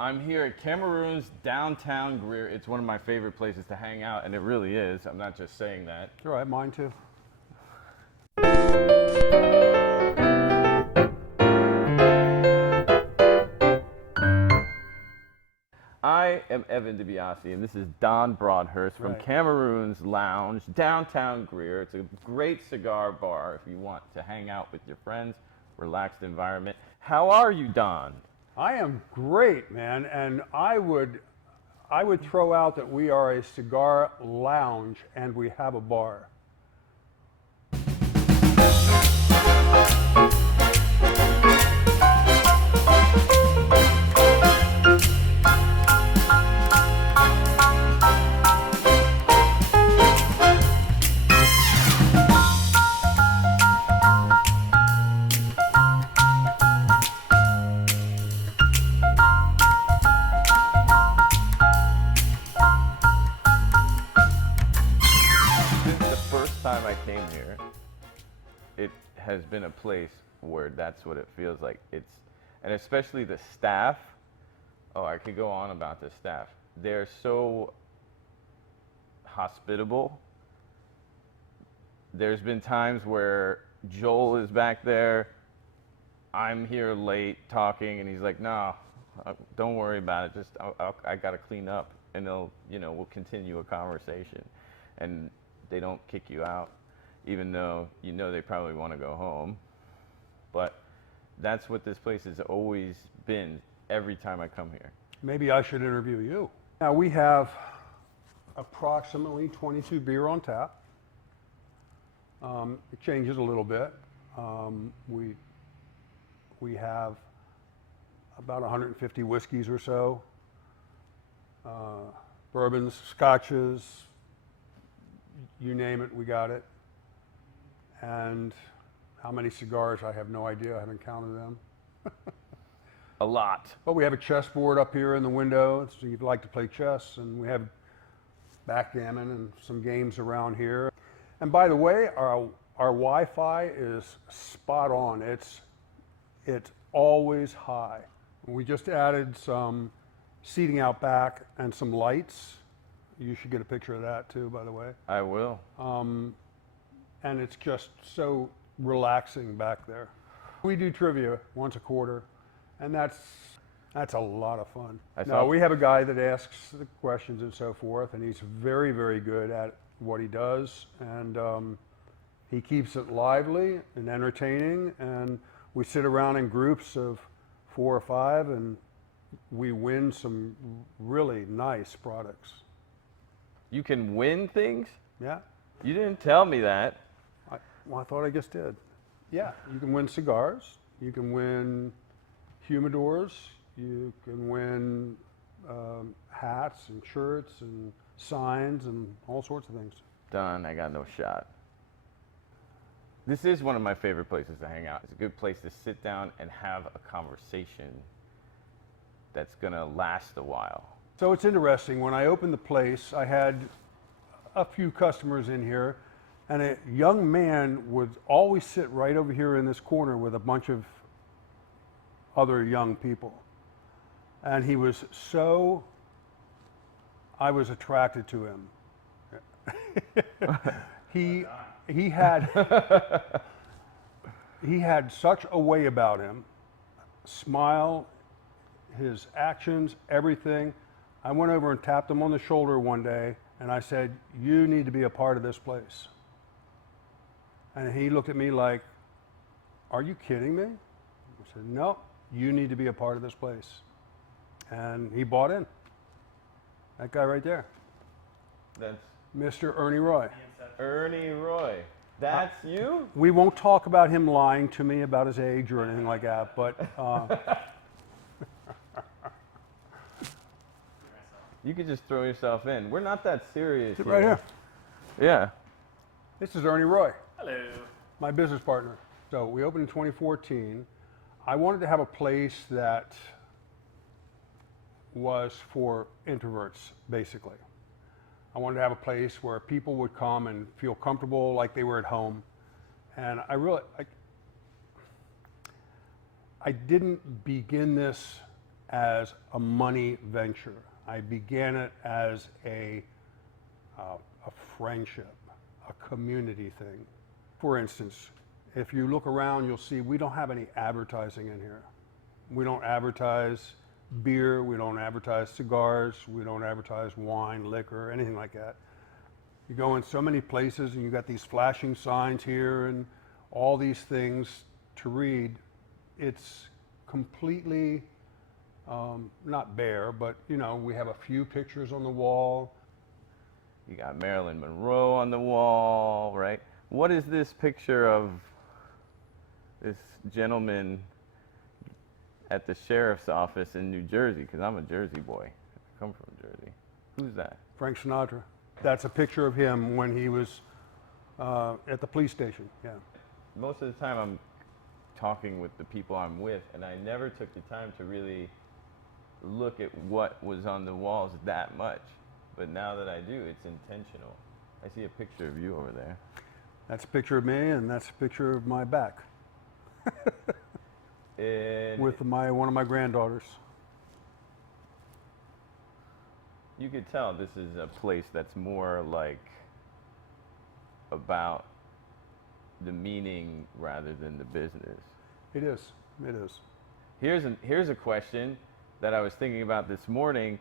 I'm here at Cameroon's downtown Greer. It's one of my favorite places to hang out, and it really is. I'm not just saying that. All right, mine too. I am Evan DeBiasse, and this is Don Broadhurst from Right. Cameroon's Lounge, downtown Greer. It's a great cigar bar if you want to hang out with your friends, relaxed environment. How are you, Don? I am great, man, and I would throw out that we are a cigar lounge and we have a bar. Since the first time I came here, it has been a place where that's what it feels like. And especially the staff. Oh, I could go on about the staff. They're so hospitable. There's been times where Joel is back there, I'm here late talking, and he's like, "No, don't worry about it. Just I got to clean up," and we'll continue a conversation, and they don't kick you out, even though they probably want to go home. But that's what this place has always been every time I come here. Maybe I should interview you. Now we have approximately 22 beer on tap. It changes a little bit. We have about 150 whiskeys or so, bourbons, scotches, you name it, we got it. And how many cigars, I have no idea, I haven't counted them. A lot. But we have a chessboard up here in the window, so you'd like to play chess, and we have backgammon and some games around here. And by the way, our Wi-Fi is spot on. It's always high. We just added some seating out back and some lights. You should get a picture of that too, by the way. I will. And it's just so relaxing back there. We do trivia once a quarter, and that's a lot of fun. No, we have a guy that asks the questions and so forth, and he's very, very good at what he does, and he keeps it lively and entertaining, and we sit around in groups of 4 or 5, and we win some really nice products. You can win things? Yeah. You didn't tell me that. I thought I just did. Yeah, you can win cigars, you can win humidors, you can win hats and shirts and signs and all sorts of things. Done, I got no shot. This is one of my favorite places to hang out. It's a good place to sit down and have a conversation that's gonna last a while. So it's interesting, when I opened the place, I had a few customers in here, and a young man would always sit right over here in this corner with a bunch of other young people. And he was so, I was attracted to him. He had such a way about him, smile, his actions, everything. I went over and tapped him on the shoulder one day, and I said, "You need to be a part of this place." And he looked at me like, "Are you kidding me?" I said, "No, you need to be a part of this place." And he bought in. That guy right there. That's Mr. Ernie Roy. Ernie Roy. That's you? We won't talk about him lying to me about his age or anything like that, but You could just throw yourself in. We're not that serious sit here. right here. Yeah. This is Ernie Roy. Hello. My business partner. So we opened in 2014. I wanted to have a place that was for introverts, basically. I wanted to have a place where people would come and feel comfortable like they were at home. And I didn't begin this as a money venture. I began it as a friendship, a community thing. For instance, if you look around, you'll see we don't have any advertising in here. We don't advertise beer, we don't advertise cigars, we don't advertise wine, liquor, anything like that. You go in so many places and you got these flashing signs here and all these things to read. It's completely not bare, but you know, we have a few pictures on the wall. You got Marilyn Monroe on the wall, right? What is this picture of this gentleman at the sheriff's office in New Jersey? Because I'm a Jersey boy. I come from Jersey. Who's that? Frank Sinatra. That's a picture of him when he was at the police station, yeah. Most of the time I'm talking with the people I'm with, and I never took the time to really look at what was on the walls that much. But now that I do, it's intentional. I see a picture of you over there. That's a picture of me, and that's a picture of my back. With one of my granddaughters. You could tell this is a place that's more like about the meaning rather than the business. It is. It is. Here's a question that I was thinking about this morning.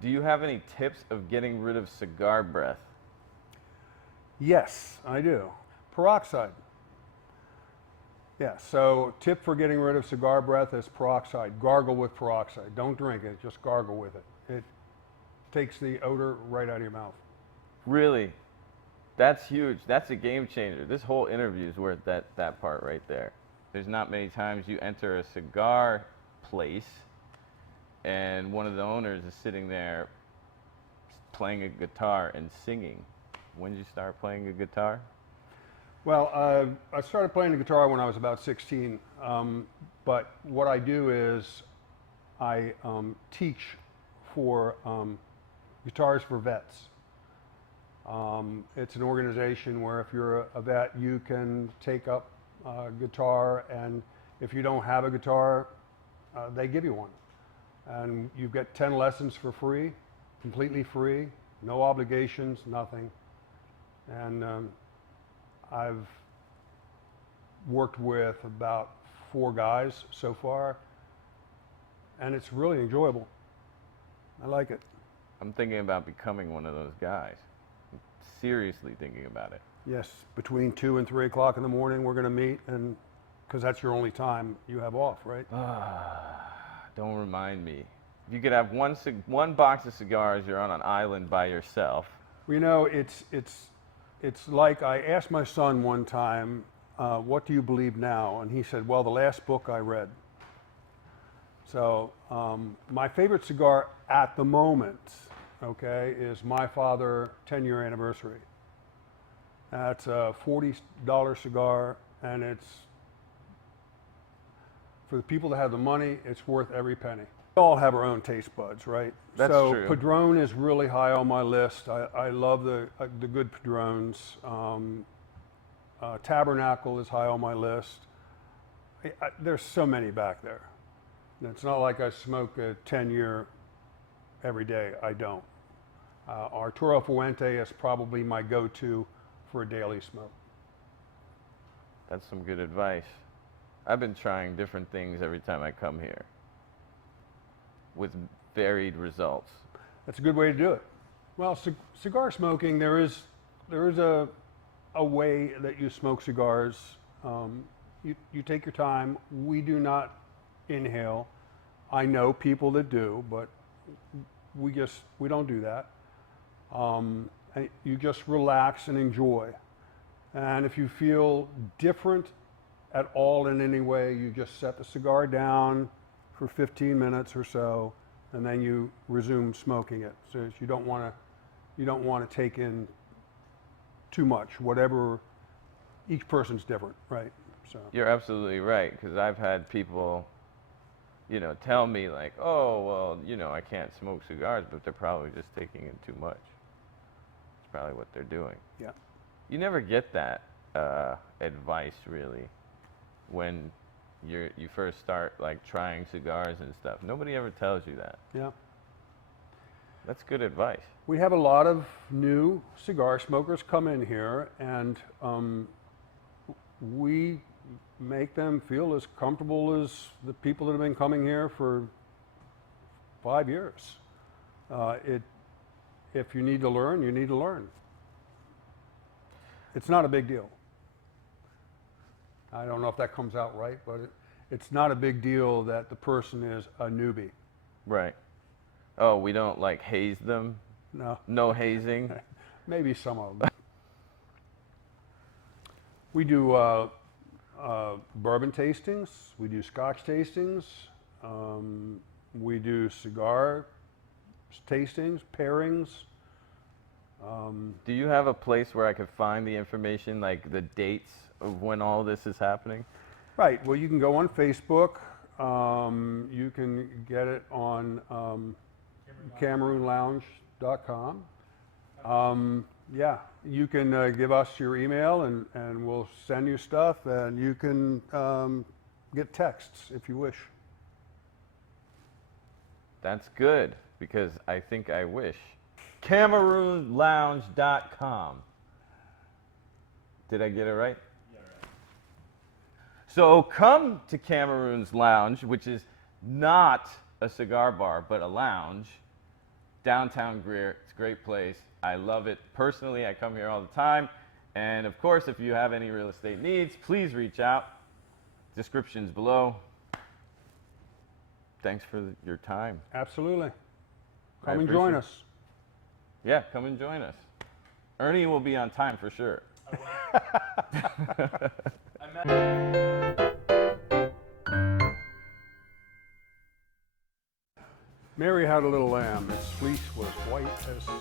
Do you have any tips of getting rid of cigar breath? Yes, I do. Peroxide. Yeah, so tip for getting rid of cigar breath is peroxide. Gargle with peroxide. Don't drink it, just gargle with it. It takes the odor right out of your mouth. Really? That's huge. That's a game changer. This whole interview is worth that part right there. There's not many times you enter a cigar place and one of the owners is sitting there playing a guitar and singing. When did you start playing a guitar? Well, I started playing the guitar when I was about 16, but what I do is I teach for Guitars for Vets. It's an organization where if you're a vet, you can take up a guitar, and if you don't have a guitar, they give you one. And you get 10 lessons for free, completely free, no obligations, nothing. And I've worked with about 4 guys so far, and it's really enjoyable. I like it. I'm thinking about becoming one of those guys. I'm seriously thinking about it. Yes, between 2 and 3 o'clock in the morning we're going to meet, and because that's your only time you have off, right? Don't remind me. If you could have one box of cigars, you're on an island by yourself. Well, you know, it's like I asked my son one time, what do you believe now? And he said, well, the last book I read. So my favorite cigar at the moment, okay, is My Father 10-year anniversary. That's a $40 cigar, and it's, for the people that have the money, it's worth every penny. We all have our own taste buds, right? That's so true. Padron is really high on my list. I love the good Padrones. Tabernacle is high on my list. There's so many back there. And it's not like I smoke a 10-year every day. I don't. Arturo Fuente is probably my go-to for a daily smoke. That's some good advice. I've been trying different things every time I come here with varied results. That's a good way to do it. Well, cigar smoking, there is a way that you smoke cigars. You take your time. We do not inhale. I know people that do, but we don't do that. And you just relax and enjoy. And if you feel different at all in any way, you just set the cigar down for 15 minutes or so, and then you resume smoking it. So you don't want to take in too much. Whatever, each person's different, right? So You're absolutely right, because I've had people, tell me like, oh, well, I can't smoke cigars, but they're probably just taking in too much. It's probably what they're doing. yeah. You never get that advice really when you first start like trying cigars and stuff. Nobody ever tells you that. Yeah. That's good advice. We have a lot of new cigar smokers come in here, and we make them feel as comfortable as the people that have been coming here for 5 years. If you need to learn, you need to learn. It's not a big deal. I don't know if that comes out right, but it's not a big deal that the person is a newbie. Right. Oh, we don't like haze them? No. No hazing? Maybe some of them. We do bourbon tastings. We do scotch tastings. We do cigar tastings, pairings. Do you have a place where I could find the information, like the dates of when all this is happening? Right. Well, you can go on Facebook. You can get it on CameroonLounge.com. Yeah, you can give us your email and we'll send you stuff, and you can get texts if you wish. That's good, because I think I wish. CameroonLounge.com. Did I get it right? Yeah, right. So come to Cameroon's Lounge, which is not a cigar bar, but a lounge, downtown Greer. It's a great place. I love it. Personally, I come here all the time. And of course, if you have any real estate needs, please reach out. Description's below. Thanks for your time. Absolutely. I Come and join appreciate us. Yeah, come and join us. Ernie will be on time for sure. Mary had a little lamb. Its fleece was white as snow.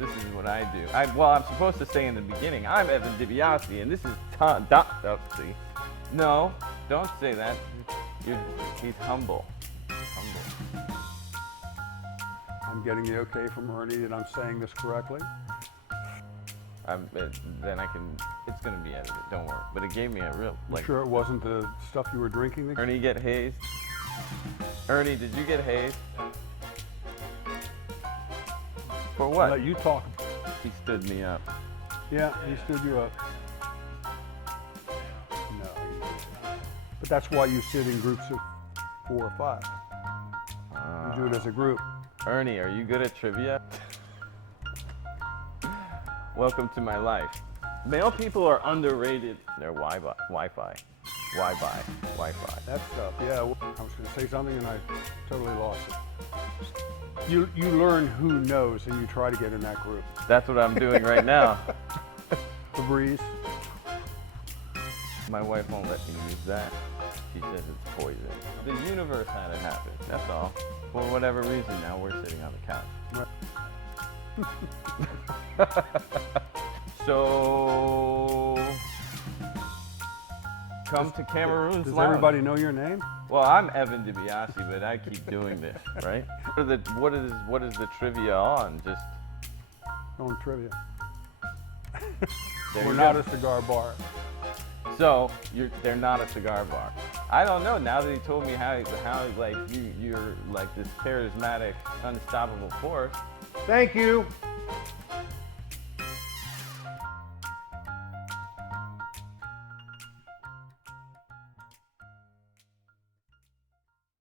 This is what I do. Well, I'm supposed to say in the beginning, I'm Evan DeBiasse, and this is Upstate. No, don't say that. He's humble. Humble. I'm getting the okay from Ernie that I'm saying this correctly. Then I can. It's gonna be edited. Don't worry. But it gave me a real You sure it wasn't the stuff you were drinking? Ernie, get hazed. Ernie, did you get hazed? For I'll what? let you talk. He stood me up. Yeah, he stood you up. No, he didn't. But that's why you sit in groups of 4 or 5. You do it as a group. Ernie, are you good at trivia? Welcome to my life. Male people are underrated. They're Wi-Fi. That stuff, yeah. I was going to say something and I totally lost it. You learn who knows and you try to get in that group. That's what I'm doing right now. The breeze. My wife won't let me use that. She says it's poison. The universe had it happen, that's all. For whatever reason, now we're sitting on the couch. So, come to Cameroon's Does Lounge. everybody know your name? Well, I'm Evan DeBiasse, but I keep doing this, right? What is the trivia on? Just On trivia. there We're you not go. a cigar bar. So they're not a cigar bar. I don't know. Now that he told me how like you're like this charismatic, unstoppable force. Thank you.